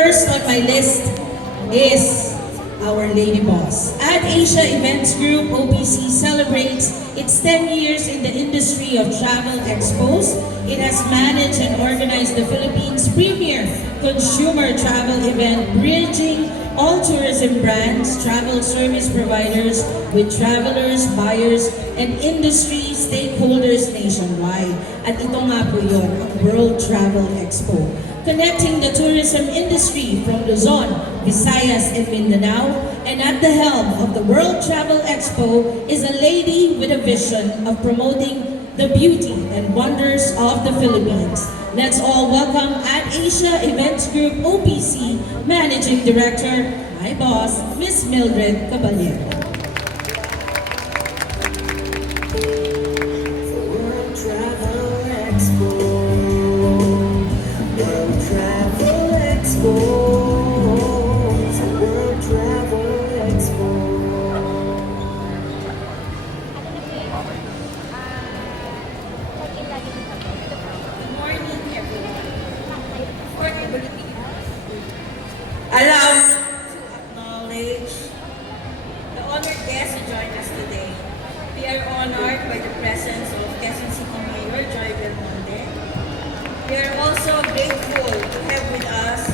first on my list is our lady boss. Ad Asia Events Group, OPC, celebrates its 10 years in the industry of travel expos. It has managed and organized the Philippines' premier consumer travel event, bridging all tourism brands, travel service providers with travelers, buyers, and industry stakeholders nationwide. At ito nga po yun, ang World Travel Expo. Connecting the tourism industry from Luzon, Visayas, and Mindanao. And at the helm of the World Travel Expo is a lady with a vision of promoting the beauty and wonders of the Philippines. Let's all welcome Ad Asia Events Group OPC Managing Director, my boss, Miss Mildred Caballero. World Travel Expo. World Travel Expo. World Travel Expo. Good morning, everyone. For everybody, Allow to acknowledge the honored guests who joined us today. We are honored by the presence of Quezon City Mayor Joy Belmonte. We are also grateful to have with us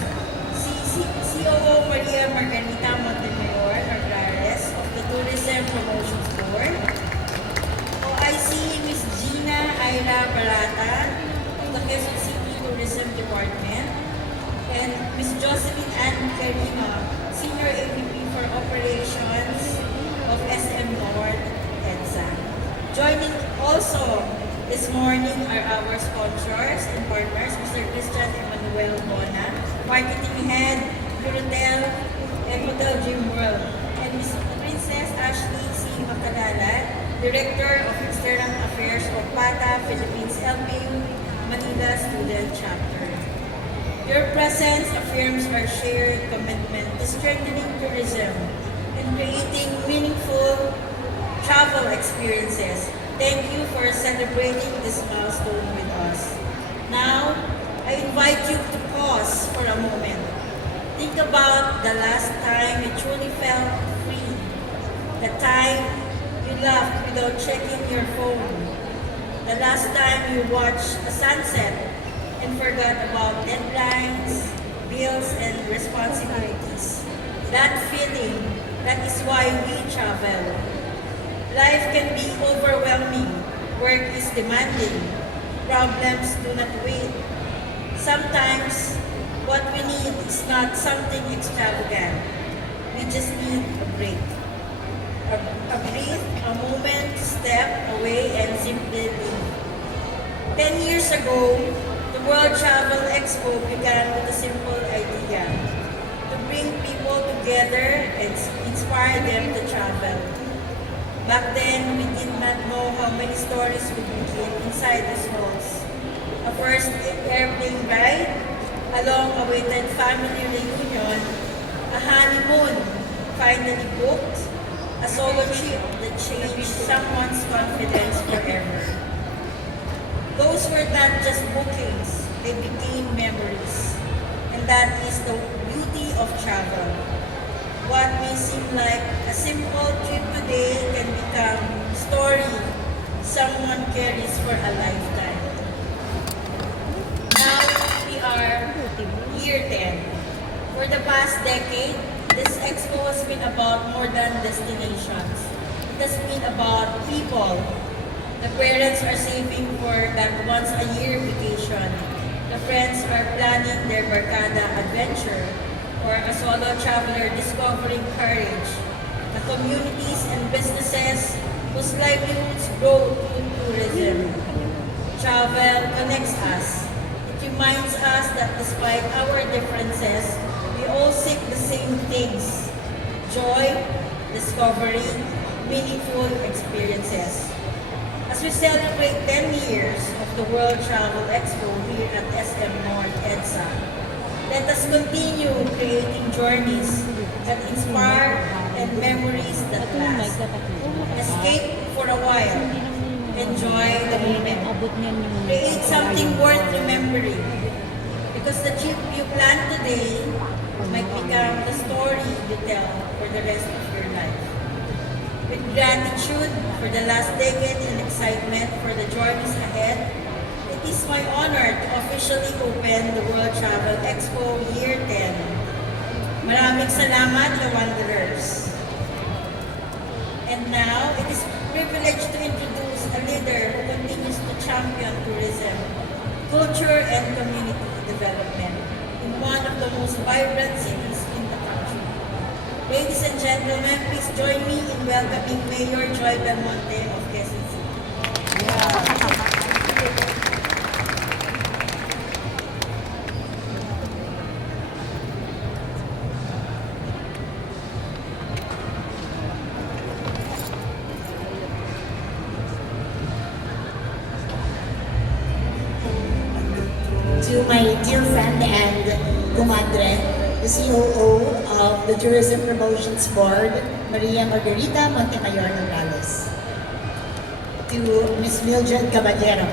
COO Maria Margarita Montemayor Margares of the Tourism Promotions Board, OIC Ms. Gina Ira Barata of the Quezon City Tourism Department, and Ms. Jocelyn Ann Carino, Senior AVP for Operations of SM North, EDSA. Joining also this morning are our sponsors and partners, Mr. Christian Emmanuel Bona, Marketing Head, Hotel and Hotel Gym World, and Ms. Princess Ashley C. Macalala, Director of External Affairs of PATA Philippines LPU Manila Student Chapter. Your presence affirms our shared commitment to strengthening tourism and creating meaningful travel experiences. Thank you for celebrating this milestone with us. Now, I invite you to pause for a moment. Think about the last time you truly felt free. The time you laughed without checking your phone. The last time you watched a sunset and forgot about deadlines, bills, and responsibilities. That feeling, that is why we travel. Life can be overwhelming. Work is demanding. Problems do not wait. Sometimes, what we need is not something extravagant. We just need a break. A breath, a moment to step away and simply live. 10 years ago, the World Travel Expo began with a simple idea: to bring people together and inspire them to travel. Back then, we did not know how many stories would begin inside these halls. A first airplane ride, a long-awaited family reunion, a honeymoon finally booked, a solo trip that changed someone's confidence forever. Those were not just bookings, they became memories. And that is the beauty of travel. What may seem like a simple trip today can become a story someone carries for a lifetime. Now we are year 10. For the past decade, this expo has been about more than destinations. It has been about people. The parents are saving for that once-a-year vacation. The friends are planning their barkada adventure, or a solo traveler discovering courage. The communities and businesses whose livelihoods grow through tourism. Travel connects us. It reminds us that despite our differences, we all seek the same things: joy, discovery, meaningful experiences. As we celebrate 10 years of the World Travel Expo here at SM North EDSA, let us continue creating journeys that inspire and memories that last. Escape for a while. Enjoy the moment. Create something worth remembering. Because the trip you plan today might become the story you tell for the rest of your life. With gratitude for the last decade and excitement for the journeys ahead, it is my honor to officially open the World Travel Expo Year 10. Maraming salamat, the Wanderers. And now, it is a privilege to introduce a leader who continues to champion tourism, culture, and community development in one of the most vibrant cities in the country. Ladies and gentlemen, please join me in welcoming Mayor Joy Belmonte of Quezon City. To my dear friend and comadre, the COO of the Tourism Promotions Board, Maria Margarita Montemayor Nogales. To Ms. Mildred Caballero,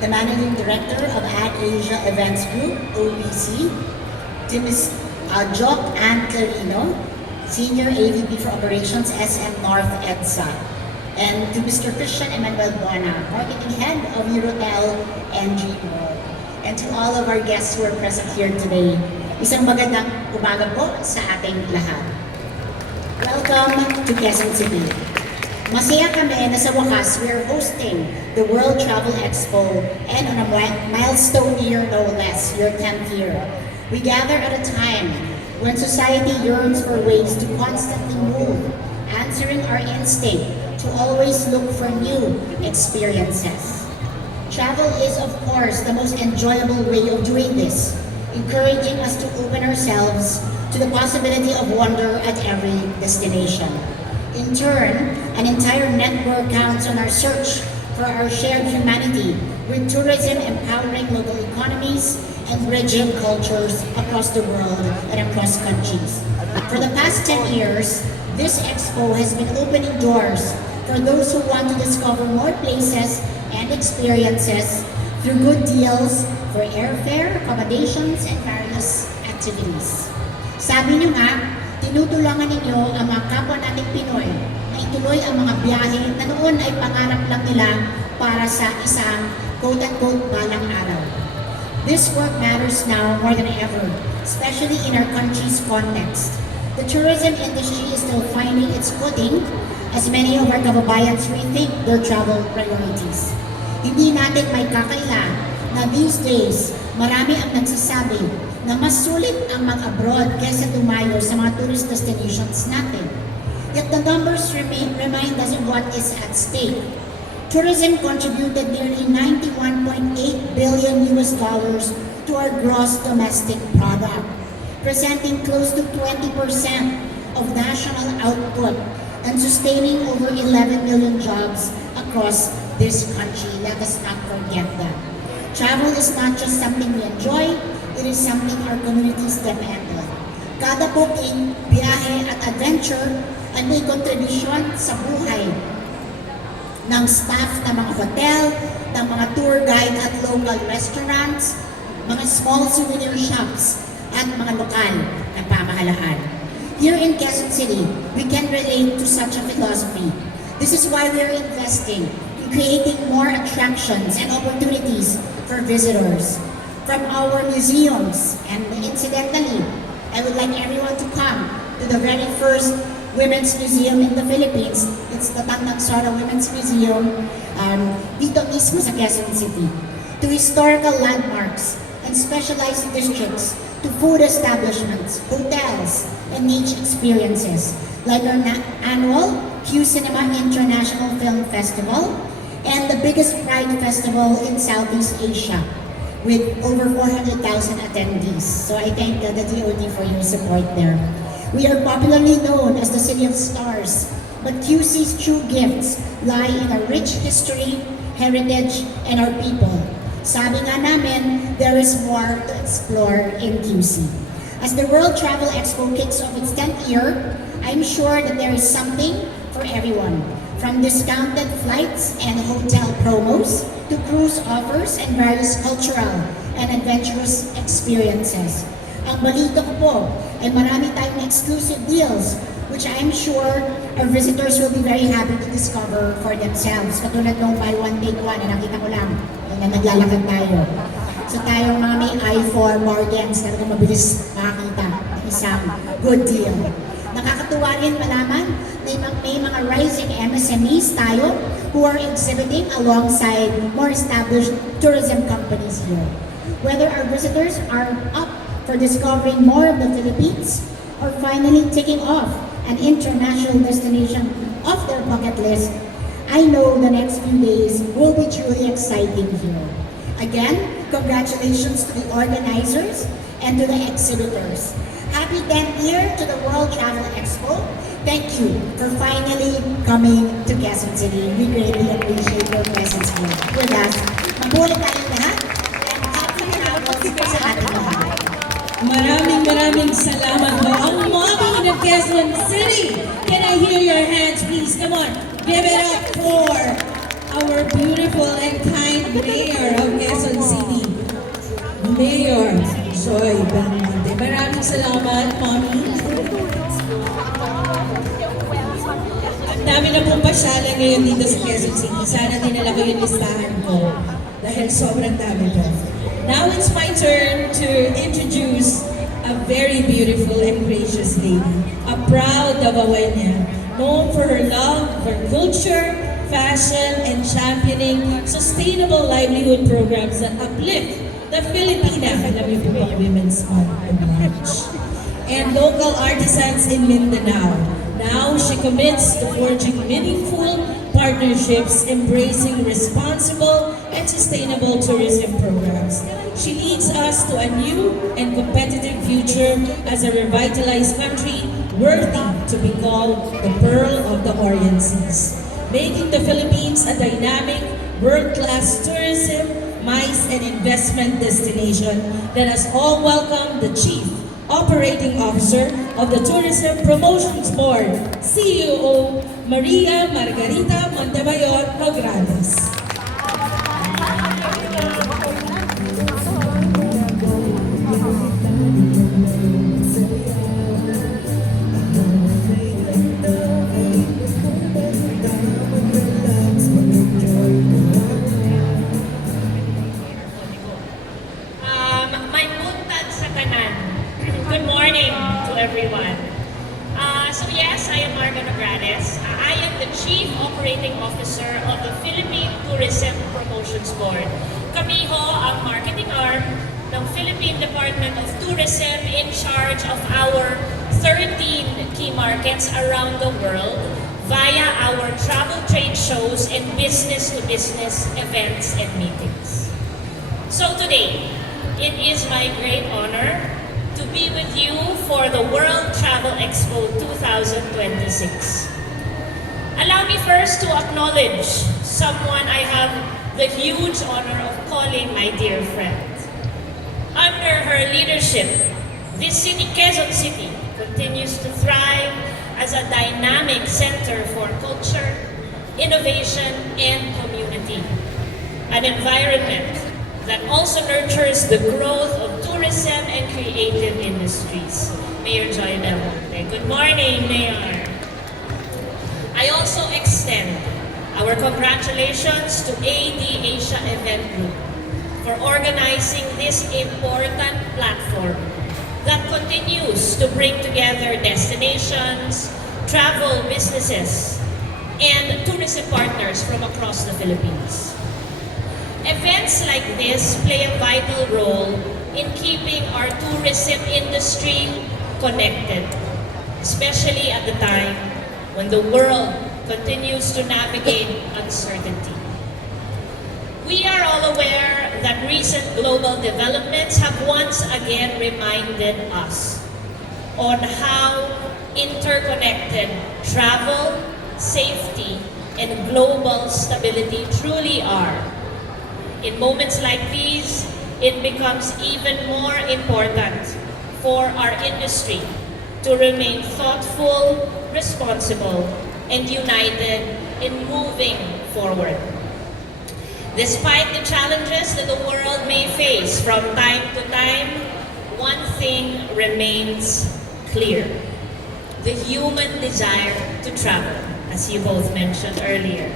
the Managing Director of AdAsia Events Group, OBC. To Ms. Jock Ann Clarino, Senior AVP for Operations, SM North EDSA. And to Mr. Christian Emmanuel Buana, Marketing Head of Eurotel NG World. And to all of our guests who are present here today, isang magandang umaga po sa ating lahat. Welcome to Quezon City. Masaya kami na sa wakas we are hosting the World Travel Expo and on a milestone year no less, your 10th year. We gather at a time when society yearns for ways to constantly move, answering our instinct to always look for new experiences. Travel is, of course, the most enjoyable way of doing this, encouraging us to open ourselves to the possibility of wonder at every destination. In turn, an entire network counts on our search for our shared humanity, with tourism empowering local economies and bridging cultures across the world and across countries. For the past 10 years, this expo has been opening doors for those who want to discover more places and experiences through good deals for airfare, accommodations, and various activities. Sabi niyo nga, tinutulungan ninyo ang mga kapwa nating Pinoy na ituloy ang mga biyahe na noon ay pangarap lang nila para sa isang quote-unquote balang araw. This work matters now more than ever, especially in our country's context. The tourism industry is still finding its footing as many of our kababayans rethink their travel priorities. Hindi natin may kakaila na these days, marami ang nagsasabi na mas sulit ang mag-abroad kaysa tumayo sa mga tourist destinations natin. Yet the numbers remind us of what is at stake. Tourism contributed nearly $91.8 billion to our gross domestic product, presenting close to 20% of national output and sustaining over 11 million jobs across this country. Let us not forget that. Travel is not just something we enjoy, it is something our communities depend on. Kada booking, biyahe at adventure ay may kontribusyon sa buhay ng staff ng mga hotel, ng mga tour guide at local restaurants, mga small souvenir shops, at mga lokal na pamahalaan. Here in Quezon City, we can relate to such a philosophy. This is why we are investing in creating more attractions and opportunities for visitors. From our museums, and incidentally, I would like everyone to come to the very first Women's Museum in the Philippines. It's the Tandang Sora Women's Museum dito mismo sa Quezon City. To historical landmarks and specialized districts, to food establishments, hotels, and niche experiences like our annual Q Cinema International Film Festival and the biggest Pride Festival in Southeast Asia with over 400,000 attendees. So I thank the DOD for your support there. We are popularly known as the City of Stars, but QC's true gifts lie in our rich history, heritage, and our people. Sabi nga namin, there is more to explore in QC. As the World Travel Expo kicks off its 10th year, I'm sure that there is something for everyone. From discounted flights and hotel promos, to cruise offers and various cultural and adventurous experiences. Ang balita ko po ay marami tayong exclusive deals which I'm sure our visitors will be very happy to discover for themselves. Katulad nung buy one, take one na nakita ko lang na naglalakad tayo. So tayong mga may eye for bargains, talagang mabilis makakita ng isang good deal. Nakakatuwa rin malaman, may mga rising MSMEs tayo who are exhibiting alongside more established tourism companies here. Whether our visitors are up for discovering more of the Philippines or finally taking off an international destination off their bucket list, I know the next few days will be truly exciting here. Again, congratulations to the organizers and to the exhibitors. Happy 10th year to the World Travel Expo. Thank you for finally coming to Quezon City. We greatly appreciate your presence here with us. Mabuhay tayong lahat. And happy travels sa ating lahat. Maraming salamat po. Ang mommy ng Quezon City. Can I hear your hands, please? Come on. Give it up for our beautiful and kind mayor of Quezon City. Mayor Joy Belmonte. Maraming salamat, mommy. Ang dami na pong pasyalan ngayon dito sa Quezon City. Sana dinala ko yung listahan ko. Dahil sobrang dami po. Now it's my turn to introduce a very beautiful and gracious lady, a proud Davawenya, known for her love for culture, fashion, and championing sustainable livelihood programs that uplift the Filipina, alam niyo po ba, Women's March, and local artisans in Mindanao. Now she commits to forging meaningful partnerships, embracing responsible and sustainable tourism programs. She leads us to a new and competitive future as a revitalized country worthy to be called the Pearl of the Orient Seas, making the Philippines a dynamic, world-class tourism, MICE, and investment destination that has all welcomed the Chief Operating Officer of the Tourism Promotions Board, CEO Maria Margarita Montemayor Nograles. May buntag sa kanan. Good morning to everyone. So yes, I am Marga Nograles. I am the Chief Operating Officer of the Philippine Tourism Promotions Board. Kami ho ang marketing arm ng Philippine Department of Tourism in charge of our 13 key markets around the world via our travel trade shows and business-to-business events and meetings. So today, it is my great honor to be with you for the World Travel Expo 2026. Allow me first to acknowledge someone I have the huge honor of calling my dear friend. Under her leadership, this city, Quezon City, continues to thrive as a dynamic center for culture, innovation, and community. An environment that also nurtures the growth of tourism and creative industries. Mayor Joy Belmonte. Good morning, Mayor. I also extend our congratulations to AD Asia Event Group for organizing this important platform that continues to bring together destinations, travel businesses, and tourism partners from across the Philippines. Events like this play a vital role in keeping our tourism industry connected, especially at the time when the world continues to navigate uncertainty. We are all aware that recent global developments have once again reminded us on how interconnected travel, safety, and global stability truly are. In moments like these, it becomes even more important for our industry to remain thoughtful, responsible, and united in moving forward. Despite the challenges that the world may face from time to time, one thing remains clear: the human desire to travel, as you both mentioned earlier,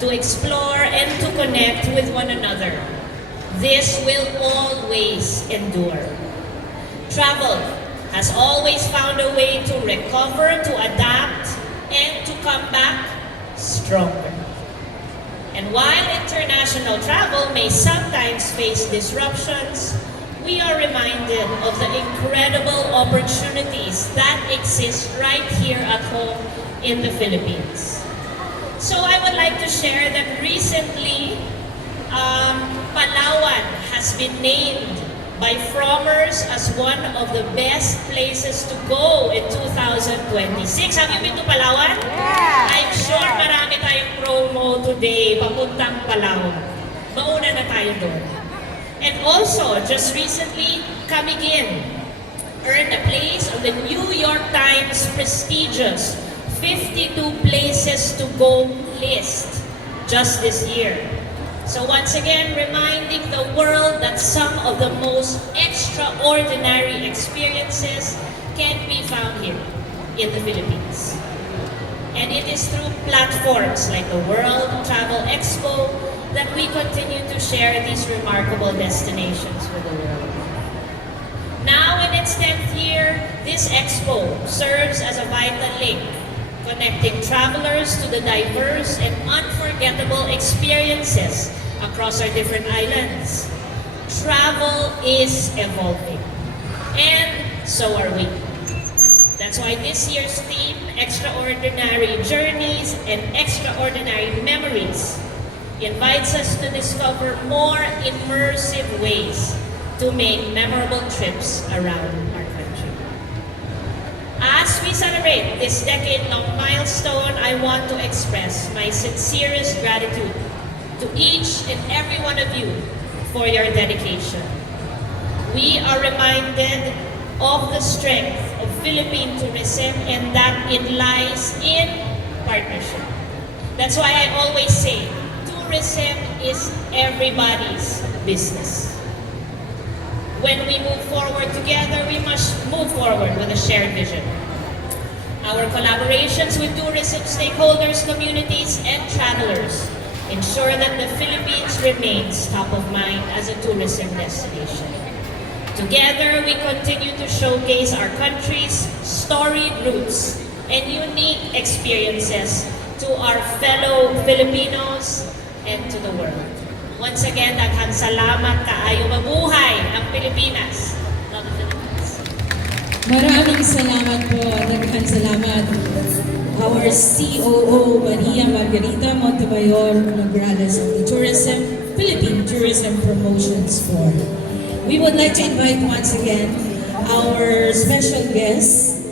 to explore and to connect with one another. This will always endure. Travel has always found a way to recover, to adapt, and to come back stronger. And while international travel may sometimes face disruptions, we are reminded of the incredible opportunities that exist right here at home in the Philippines. So I would like to share that recently, Palawan has been named by Fromers as one of the best places to go in 2026. Have you been to Palawan? Yeah! I'm sure marami tayong promo today papuntang Palawan. Mauna na tayo doon. And also, just recently, Camiguin earned a place on the New York Times prestigious 52 places to go list just this year. So once again, reminding the world that some of the most extraordinary experiences can be found here in the Philippines. And it is through platforms like the World Travel Expo that we continue to share these remarkable destinations with the world. Now in its 10th year, this expo serves as a vital link, connecting travelers to the diverse and unforgettable experiences across our different islands. Travel is evolving, and so are we. That's why this year's theme, Extraordinary Journeys and Extraordinary Memories, invites us to discover more immersive ways to make memorable trips around our country. As we celebrate this decade-long milestone, I want to express my sincerest gratitude to each and every one of you for your dedication. We are reminded of the strength of Philippine tourism and that it lies in partnership. That's why I always say, tourism is everybody's business. When we move forward together, we must move forward with a shared vision. Our collaborations with tourism stakeholders, communities, and travelers ensure that the Philippines remains top of mind as a tourism destination. Together, we continue to showcase our country's storied roots and unique experiences to our fellow Filipinos and to the world. Once again, daghang salamat, kaayo mabuhay ang Pilipinas. Love the Philippines. Maraming salamat po, daghang salamat. Our COO, Maria Margarita Montemayor Nograles of the Philippine Tourism Promotions Board. We would like to invite once again our special guests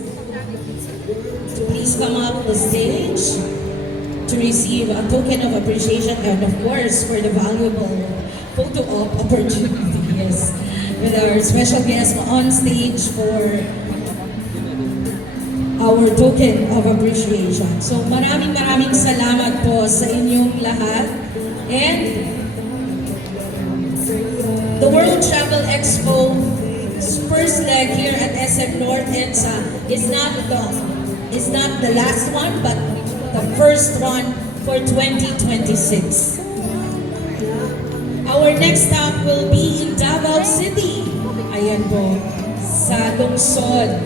to please come up the stage to receive a token of appreciation and of course for the valuable photo op opportunity, yes, with our special guest on stage for our token of appreciation. So maraming salamat po sa inyong lahat. And the World Travel Expo first leg here at SM North EDSA is not the last one, but the first one for 2026. Our next stop will be in Davao City. Ayan po, sa lungsod,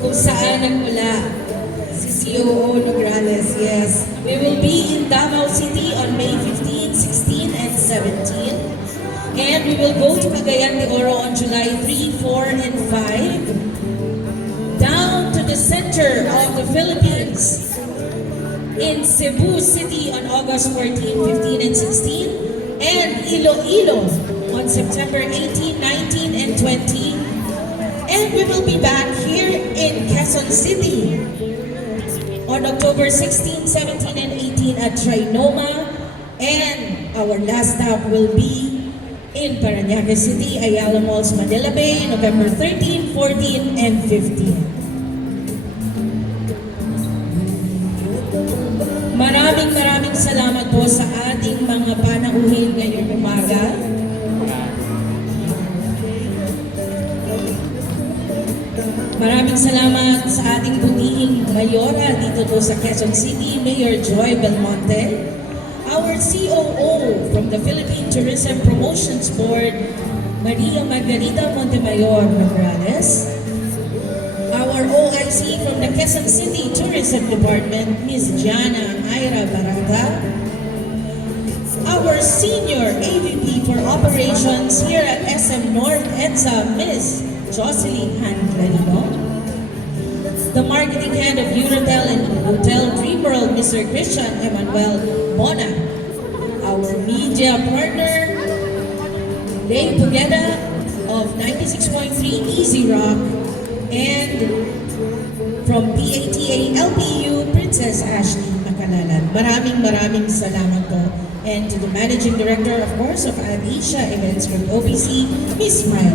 kung saan nagmula si COO Nograles. Yes, we will be in Davao City on May 15, 16, and 17. And we will go to Cagayan de Oro on July 3, 4, and 5. Down to the center of the Philippines in Cebu City on August 14, 15, and 16. And Iloilo on September 18, 19, and 20. And we will be back here in Quezon City on October 16, 17, and 18 at Trinoma. And our last stop will be in Parañaque City, Ayala Malls, Manila Bay, November 13, 14, and 15. Maraming salamat po sa ating mga panauhin ngayong umaga. Maraming salamat sa ating butihing mayora dito po sa Quezon City, Mayor Joy Belmonte. Our COO from the Philippine Tourism Promotions Board, Maria Margarita Montemayor Nograles. Our OIC from the Quezon City Tourism Department, Ms. Gianna Ira Barata. Our Senior AVP for Operations here at SM North EDSA, Ms. Jocelyn Hanclarino. The Marketing Head of Eurotel and Hotel Dreamworld, Mr. Christian Emmanuel Bona. Our media partner, Lay Pugeda of 96.3 Easy Rock, and from PATA LPU, Princess Ashley Macalalan. Maraming salamat po. And to the Managing Director, of course, of Asia Events Group OPC, Ms. Smile.